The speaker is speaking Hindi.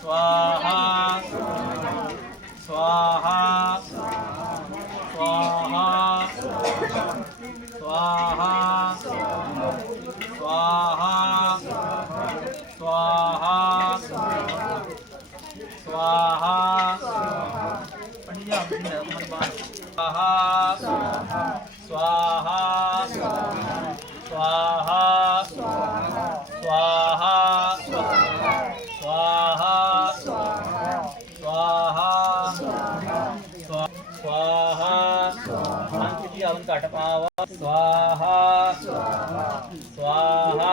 स्वाहा स्वाहा स्वाहा स्वाहा स्वाहा स्वाहा स्वाहा स्वाहा स्वाहा स्वाहा स्वाहा स्वाहा स्वाहा स्वाहा अंकिती अवन काटपावा स्वाहा स्वाहा